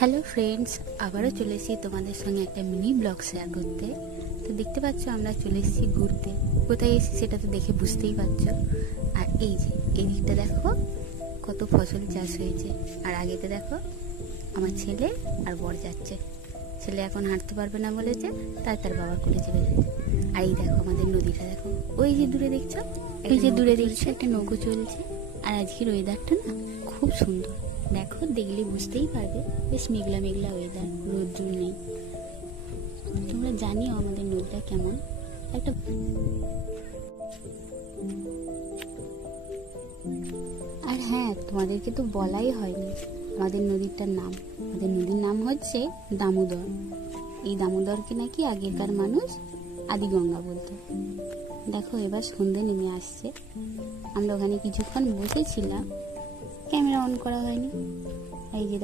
Hello friends, আবারও চলে এসেছি তোমাদের সঙ্গে একটা মিনি ব্লগ শেয়ার করতে। তো দেখতে পাচ্ছ আমরা চলে এসেছি ঘুরতে। কোথায় এসেছি সেটা তো দেখে বুঝতেই পারছো। আর এই যে এই দিকটা দেখো কত ফসল চাষ হয়েছে। আর আগেতে দেখো আমার ছেলে আর বর যাচ্ছে। ছেলে এখন হাঁটতে পারবে না বলেছে, তাই তার বাবা কোলে চেপে যাচ্ছে। আর এই দেখো আমাদের নদীটা দেখো, ওই যে দূরে দেখছো, এই যে দূরে দেখছো একটা নৌকো চলছে। আর আজকের ওয়েদারটা না খুব সুন্দর, দেখো দেখলে বুঝতেই পারবে। বেশ মেঘলা মেঘলা ওয়েদার, রোদ্দুর নেই। তোমরা জানিও আমাদের নদীটা কেমন একটা। আর হ্যাঁ, তোমাদেরকে তো বলাই হয়নি আমাদের নদীটার নাম। আমাদের নদীর নাম হচ্ছে দামোদর। এই দামোদরকে নাকি আগেকার মানুষ আদিগঙ্গা বলতো। দেখো এবার সন্ধে নেমে আসছে। আমরা ওখানে কিছুক্ষণ বসেছিলাম, ক্যামেরা অন করা হয়নি। এই যে